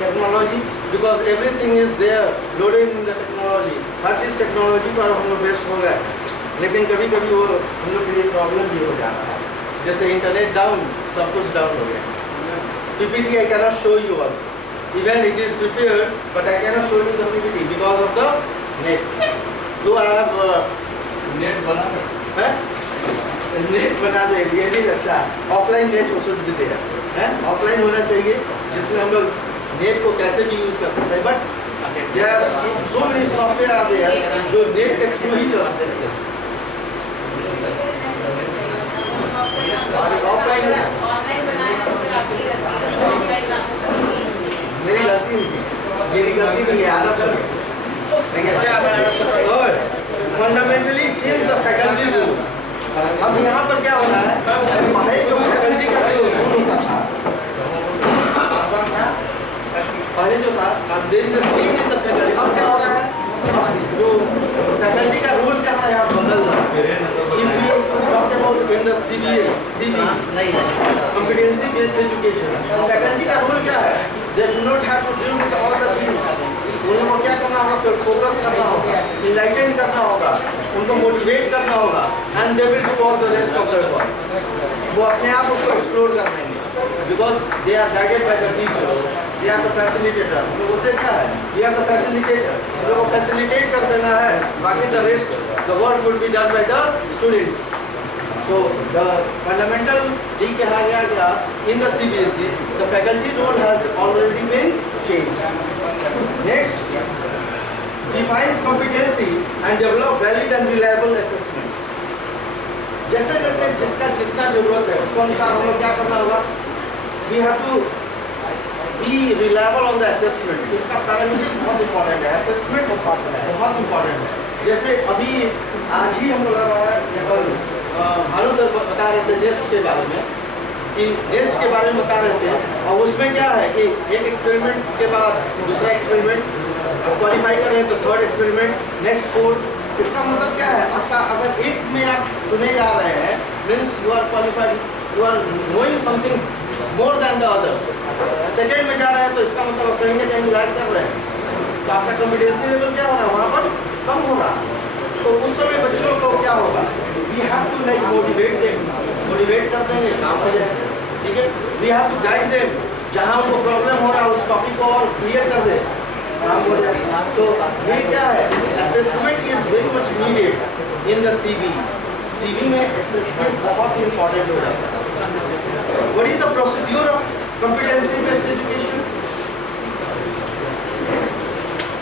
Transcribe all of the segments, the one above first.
Technology, because everything is there loaded in the technology. हर चीज़ technology पर हम लोग बेस्ट हो गए, लेकिन कभी कभी वो हम लोग के लिए प्रॉब्लम भी हो जाता है, जैसे इंटरनेट डाउन, सब कुछ डाउन हो गया। PPT I cannot show you also, even it is prepared, but I cannot show you the PPT because of the net. So I have net बना है नेट बना दे, ये भी अच्छा है। ऑफलाइन नेट हो शुद्ध भी है, ऑफलाइन होना चाहिए जिसमें हम लोग नेट को कैसे भी यूज कर सकते हैं। But there are so many software are there जो नेट के थ्रू ही चलते हैं। ऑफलाइन मेरी गलती नहीं है, आदत है। और fundamentally change the faculty rule. अब यहाँ पर क्या हो रहा है, पहले जो फैकल्टी का जो रूल होता था, पहले जो था अब क्या हो रहा है, जो फैकल्टी का रूल क्या है यहाँ बदल रहा है। In the CBE competency based education, faculty का रूल क्या है, they do not have to deal with all the things। उनको क्या करना होगा, फोकस करना होगा, इनलाइटन करना होगा, उनको मोटिवेट करना होगा, and they will do all the rest of their work. वो अपने आप उसको एक्सप्लोर कर पाएंगे, because they are guided by the teacher, they are the facilitator. वो बोलते क्या है, वी आर द फैसिलिटेटर, हम लोग को फैसिलिटेट कर देना है, बाकी the rest the work will be done by the students. So the fundamental कहा गया in the CBSE, the faculty role has already been changed. Next, defines competency and develop valid and reliable assessment. जैसे जैसे जिसका जितना जरूरत है उसको अनुसार हम लोग क्या करना होगा, we have to be reliable on the assessment। इसका पैरामीटर बहुत इंपॉर्टेंट है, assessment बहुत इंपॉर्टेंट है। जैसे अभी आज ही हम लोग आ रहा है भानु सर बता रहे थे नेस्ट के बारे में, कि नेस्ट के बारे में बता रहे थे, और उसमें क्या है कि एक एक्सपेरिमेंट के बाद दूसरा एक्सपेरिमेंट, क्वालिफाई कर रहे हैं तो थर्ड एक्सपेरिमेंट, नेक्स्ट फोर्थ। इसका मतलब क्या है, आपका अगर एक में आप चुने जा रहे हैं, means you are qualified, you are knowing something more than the others. Second में जा रहे हैं तो इसका मतलब कहीं ना कहीं लैग कर रहे हैं, तो आपका कॉम्पिटेंसी लेवल क्या हो रहा है, वहाँ पर कम हो रहा है। तो उस समय बच्चों को क्या होगा, we have to like motivate them, motivate कर देंगे काम हो जाएगा, ठीक है। We have to guide them, जहाँ उनको प्रॉब्लम हो रहा है उस टॉपिक को और क्लियर कर दे, काम हो जाएगा। तो ये क्या है, assessment is very much needed in the CB में असेसमेंट बहुत इंपॉर्टेंट हो जाता है। What is the procedure of competency based education?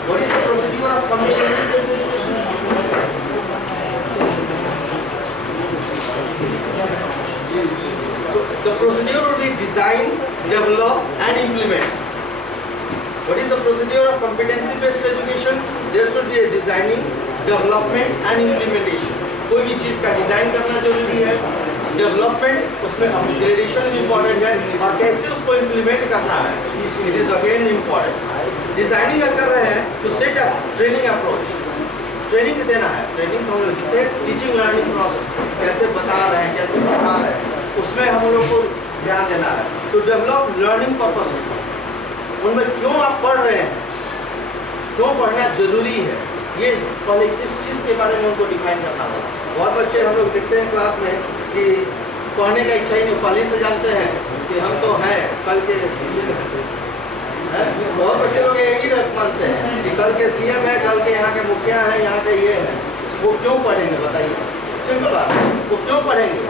What is the procedure of competency based education? The procedure will be design, develop and implement. What is the procedure of competency based education? There should be a designing, development and implementation. कोई भी चीज़ का design करना जरूरी है, development उसमें upgradation भी important है, और कैसे उसको इम्प्लीमेंट करना है, it is again important. Designing अगर कर रहे हैं तो set up training approach, training देना है, ट्रेनिंग हम लोग जिसे टीचिंग लर्निंग प्रोसेस कैसे बता रहे हैं, कैसे सिखा रहे हैं, उसमें हम लोग को ध्यान देना है। तो डेवलप लर्निंग पर्पसेस, उनमें क्यों आप पढ़ रहे हैं, क्यों पढ़ना जरूरी है, ये पहले इस चीज़ के बारे में उनको डिफाइन करना होगा। बहुत बच्चे हम लोग देखते हैं क्लास में कि पढ़ने का इच्छा ही नहीं, पहले से जानते हैं कि हम तो हैं कल के CM हैं। बहुत बच्चे लोग यही मानते हैं कि कल के CM है, कल के यहाँ के मुखिया हैं, यहाँ के ये हैं। वो क्यों पढ़ेंगे बताइए, सिंपल बात, वो क्यों पढ़ेंगे।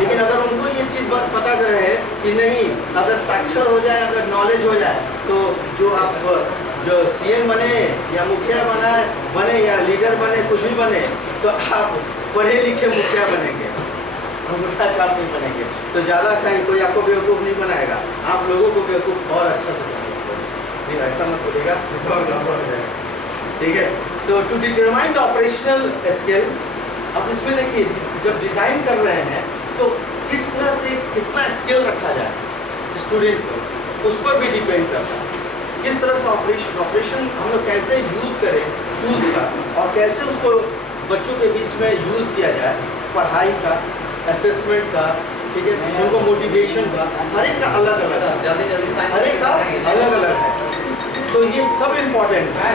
लेकिन अगर उनको ये चीज़ पता रहे कि नहीं, अगर साक्षर हो जाए, अगर नॉलेज हो जाए, तो जो CM बने या मुखिया बने या लीडर बने, कुछ भी बने, तो आप पढ़े लिखे मुखिया बनेंगे, अंगूठा छाप नहीं बनेंगे। तो ज़्यादा अच्छा है, कोई आपको बेवकूफ़ नहीं बनाएगा, आप लोगों को बेवकूफ़ और अच्छा से बनाएगा। नहीं ऐसा मत बोलेगा, ठीक है। तो to determine the operational skill, अब इसमें देखिए जब डिज़ाइन कर रहे हैं तो किस तरह से कितना स्किल रखा जाए स्टूडेंट को, उस पर भी डिपेंड करता है। किस तरह से ऑपरेशन हम लोग कैसे यूज़ करें टूल्स का, और कैसे उसको बच्चों के बीच में यूज़ किया जाए, पढ़ाई का, असेसमेंट का, ठीक है, उनको मोटिवेशन का, हर एक का अलग अलग है, हर एक का अलग अलग है। तो ये सब इम्पोर्टेंट है।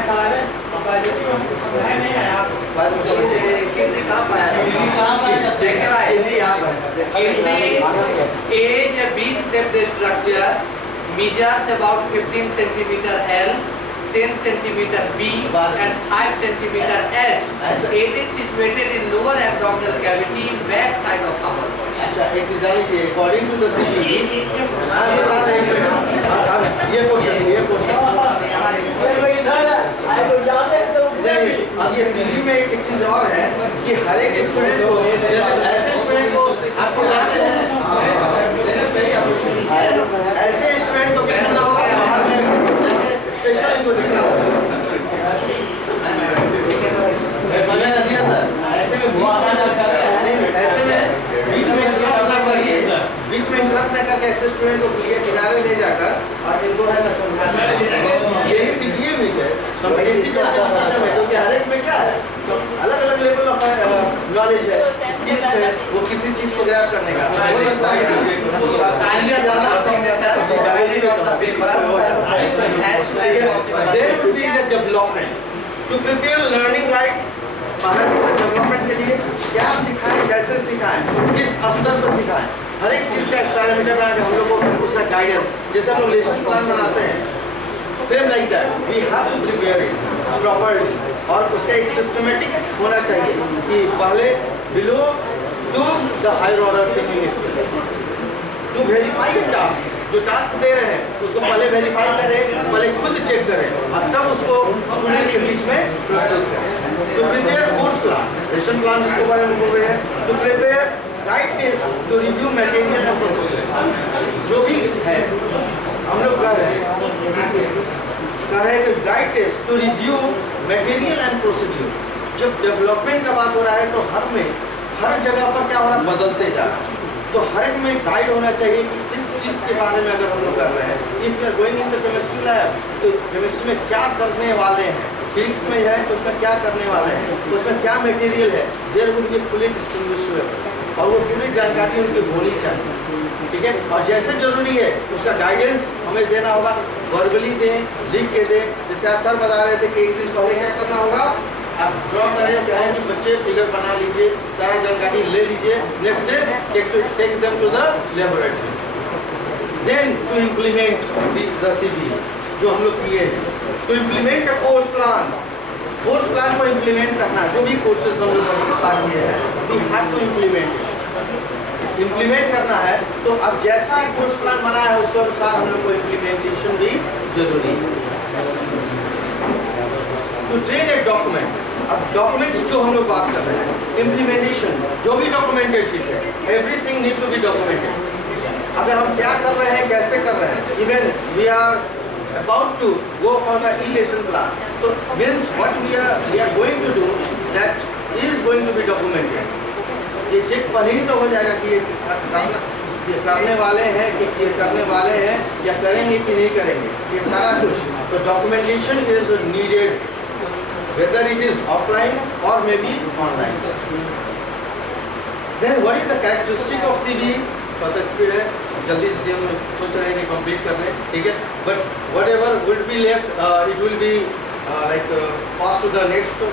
is a bean-shaped structure, measures about 15 centimeter L, 10 centimeter B, and 5 centimeter H. It is situated in lower abdominal cavity, back side of our body. अच्छा, एक चीज है अकॉर्डिंग टू द सीबी बता दें ये क्वेश्चन नहीं, अब ये सीबी में एक चीज और है कि हर एक स्टूडेंट को, जैसे ऐसे स्टूडेंट को आपको जानते हैं, ऐसे स्टूडेंट को क्या करना होगा, बाहर में स्पेशल इनको दिखना होगा। बीच में इंटरप्ट न करके ऐसे स्टूडेंट को किनारे ले जाकर और इनको है ना समझाना, यही सीखिए भी है कॉम्पिटेटिव एजुकेशन में, क्योंकि हर एक में क्या है अलग अलग लेवल ऑफ नॉलेज है, स्किल्स है, वो किसी चीज को ग्रैब करने का हो सकता है ज़्यादा development to prepare learning like Maharaj के डेवलपमेंट के लिए क्या सिखाएं, कैसे सिखाएं, किस स्तर पर सिखाएं, हर एक चीज़ का एक पैरामीटर बना के हम लोग को उसका गाइडेंस, जैसे हम लोग लेसन प्लान बनाते हैं, same like that we have to prepare it properly, और उसका एक सिस्टमेटिक होना चाहिए कि पहले below to the higher order thinking skills to verify task, जो टास्क दे रहे हैं उसको पहले वेरीफाई करें, पहले खुद चेक करें और तब उसको स्टूडेंट के बीच में प्रस्तुत करें। To prepare course plan, lesson plan इसके बारे में बोल रहे हैं, to prepare guide test to review material and procedure, जो भी है हम लोग कर रहे हैं कि guide test to review material and procedure. जब डेवलपमेंट का बात हो रहा है तो हर जगह पर क्या हो रहा है, बदलते जा रहा है, तो हर एक में गाइड होना चाहिए कि इस चीज़ के बारे में अगर हम लोग कर रहे हैं, if we are going in the chemistry lab तो केमिस्ट्री में क्या करने वाले हैं, फिजिक्स में है तो उसमें क्या करने वाले हैं, उसमें क्या मटेरियल है, there will be fully distinguishable, और वो पूरी जानकारी उनकी होनी चाहिए, ठीक है। और जैसे जरूरी है उसका गाइडेंस हमें देना होगा, वर्बली दें, लिख के दें, जैसे आप सर बता रहे थे कि एक दिन पहले क्या करना होगा, आप ड्रॉ करें, कहें कि बच्चे फिगर बना लीजिए, सारा जानकारी ले लीजिए, next day take them to the laboratory, then to implement the CB जो हम लोग किए हैं, to implement the course plan को इम्प्लीमेंट करना, जो भी कोर्सेज हम लोग साथ किए हैं वी हैव टू इम्प्लीमेंट करना है, तो अब जैसा कोर्स प्लान बना है उसके अनुसार हम लोग को इम्प्लीमेंटेशन भी जरूरी है। टू ट्रेन ए डॉक्यूमेंट, अब डॉक्यूमेंट्स जो हम लोग बात कर रहे हैं, इम्प्लीमेंटेशन जो भी डॉक्यूमेंटेड चीज है, everything need to be documented. अगर हम क्या कर रहे हैं, कैसे कर रहे हैं, even we are about to go for the e-lesson plan, so means what we are going to do that is going to be documented. ये चेक पहले ही तो हो जाएगा कि ये करने वाले हैं कि ये करने वाले हैं या करेंगे कि नहीं करेंगे, ये सारा कुछ, तो documentation is needed whether it is offline or maybe online. Then what is the characteristic of CB? First speed है, जल्दी से हम सोच रहे हैं कि कंप्लीट कर लें, ठीक है, but whatever would be left it will be like pass to the next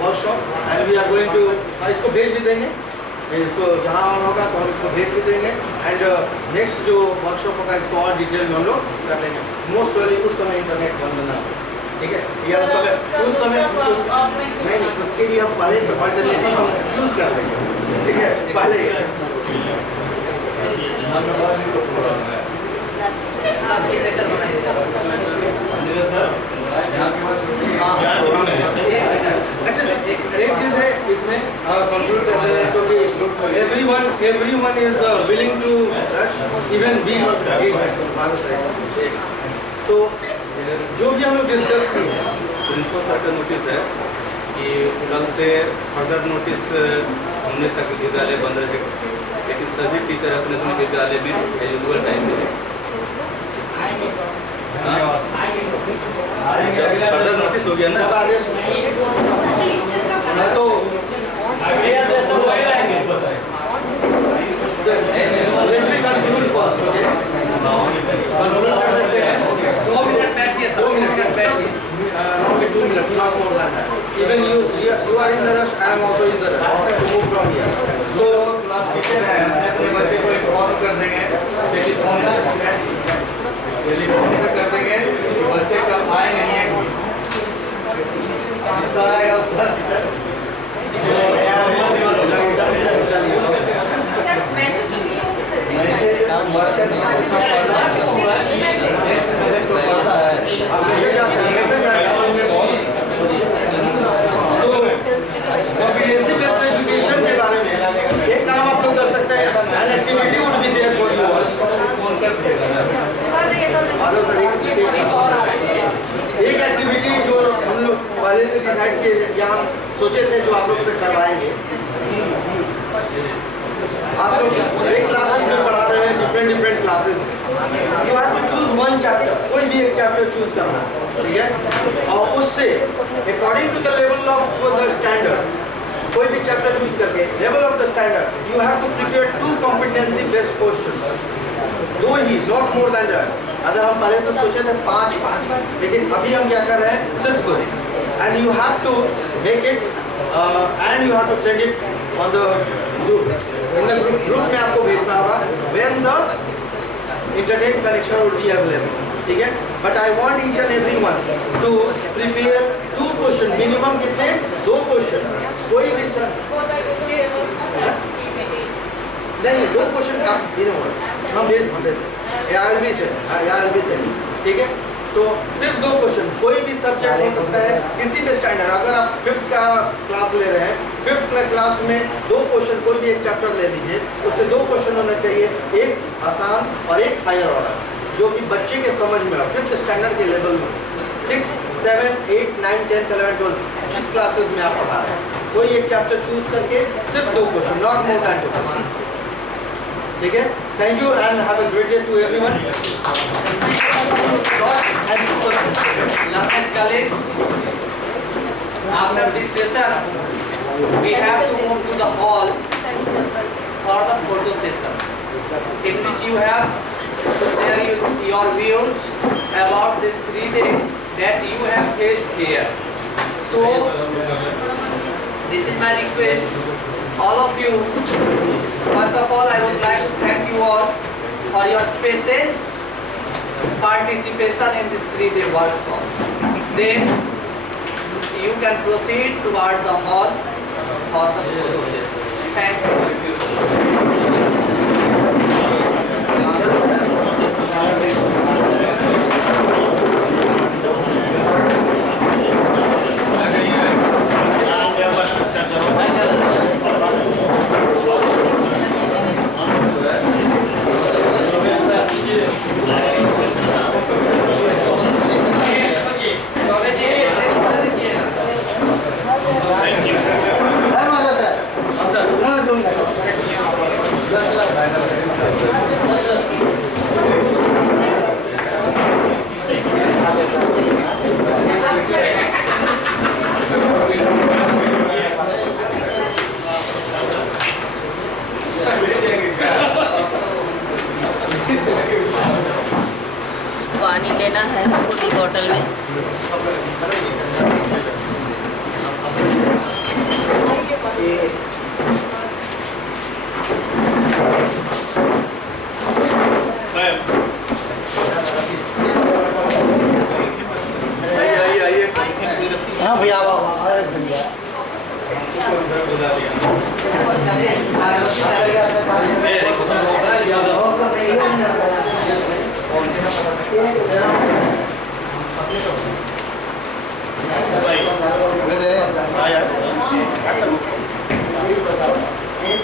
workshop and we are going to, इसको भेज भी देंगे, इसको जहाँ और होगा तो हम इसको भेज भी देंगे, एंड नेक्स्ट जो वर्कशॉप होगा इसको और डिटेल में हम लोग कर लेंगे। मोस्ट वेली उस समय इंटरनेट बंद ना हो, ठीक है, या उस समय नहीं, उसके लिए हम पहले से अल्टरनेटिव हम चूज कर लेंगे, ठीक है, पहले अच्छा एक चीज है इसमें कंक्लूड करते हैं, क्योंकि everyone is willing to rush, even we तो जो भी हम लोग डिस्कस किए, प्रिंसिपल सर का नोटिस है कि कल से फर्दर नोटिस हमने तक विद्यालय बंद रहेगा, लेकिन सभी टीचर अपने अपने विद्यालय में एजुअल टाइम में जब फर्दर नोटिस हो गया ना तो let me conclude first, okay? conclude कर सकते हैं, 2 मिनट बैठिए, 2 minute Even you are in the rush, I am also in the rush to move from here. So class teacher है, अपने बच्चे को इन्फॉर्म कर देंगे टेलीफोन से कर देंगे कि बच्चे कब आए नहीं है इसका आएगा मैसेज आएगा। तो कॉम्प्रिहेंसिव बेस्ड एजुकेशन के बारे में एक काम आप लोग कर सकते हैं, an activity would be there for you all. एक एक्टिविटी जो हम लोग पहले से डिसाइड किए, या हम सोचे थे जो आप लोग से करवाएंगे। आप लोग एक क्लास में पढ़ा रहे हैं, different classes, you have to choose one chapter, कोई भी एक चैप्टर चूज करना है, ठीक है। और उससे according to the level of the standard कोई भी चैप्टर चूज करके level of the standard you have to prepare 2 competency based question, 2 ही, नॉट मोर देन दैट। अगर हम पहले तो सोचे थे 5, लेकिन अभी हम क्या कर रहे हैं, सिर्फ 2। And you have to make it and you have to send it on the group, in the group में आपको भेजना होगा when the internet connection will be available, ठीक है। But I want each and everyone to prepare 2 question, minimum कितने, 2 question, कोई भी नहीं 2 क्वेश्चन आप हम देते हैं, ठीक है। तो सिर्फ 2 क्वेश्चन, कोई भी सब्जेक्ट हो सकता है, किसी भी स्टैंडर्ड। अगर आप 5th का क्लास ले रहे हैं, 5th क्लास में 2 क्वेश्चन, कोई भी एक चैप्टर ले लीजिए, उससे 2 क्वेश्चन होना चाहिए, एक आसान और एक हायर ऑर्डर, जो कि बच्चे के समझ में हो, 5th स्टैंडर्ड के लेवल में। 6, 7, 8, 9, 10, 11, 12 जिस क्लासेस में आप पढ़ा रहे हैं, कोई एक चैप्टर चूज करके सिर्फ 2 question, not more than 2 question, ठीक है। Thank you and have a great day to everyone. Learned colleagues, after this session, we have to move to the hall for the photo session, in which you have to share your views about this 3 days that you have faced here. So, this is my request, all of you. First of all, I would like to thank you all for your patience, participation in this 3-day workshop. Then you can proceed toward the hall for the photo session. Thanks. पानी लेना है छोटी बोतल में। हाँ भैया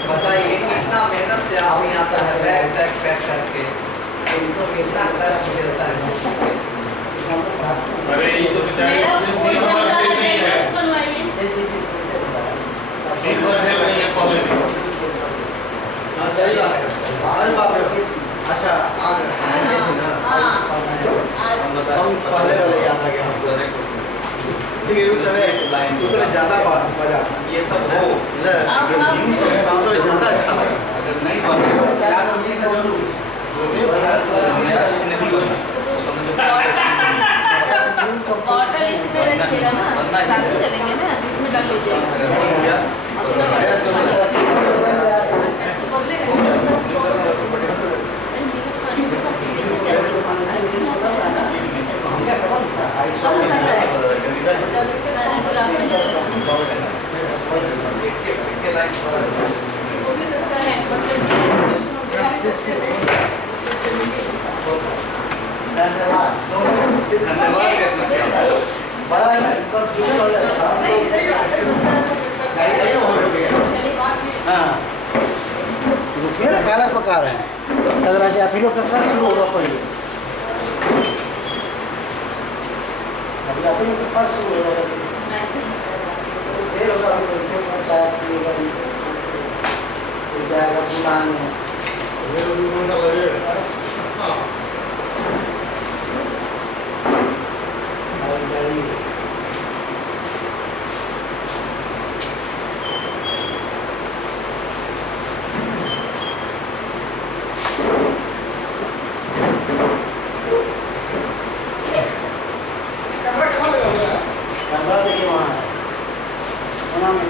बताइए कितना मेहनत से आदमी आता है बैग सैक पैक करके, उनको कितना कष्ट मिलता है। अरे ये तो बेचारे नहीं है, है भाई ये प्रॉब्लम है। सही बात है। अरे बाप रे, अच्छा आ गए हम पहले वाले याद आ गया हमको, ठीक है। उस समय ज़्यादा मजा आता, ये सब हो उस समय ज़्यादा अच्छा लगा। अगर नहीं बॉटल इसमें रखेगा ना, साथ में चलेंगे ना, इसमें कर लीजिएगा। रुकिए ना, खाना पका रहे हैं। लग रहा है कि आप ही लोग का क्लास शुरू होगा पहले। अभी आप ही लोग का क्लास शुरू होगा। देर होगा, हम लोग देर होता है, पिएगा भी। फिर जाएगा पुलान में। और गाड़ी कमरा देखिए वहाँ है। वहाँ में